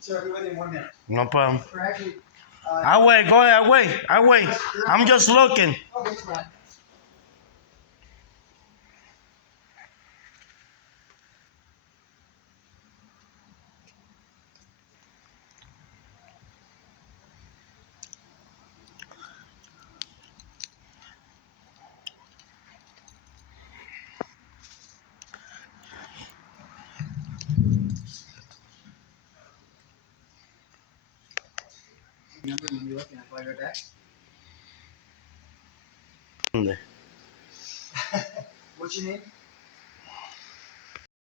Sir, I'll be with you in 1 minute. No problem. We're actually. I wait. Go ahead. I wait. I'm just looking. Okay, it's fine. Number when you look and I'll call you right back. What's your name?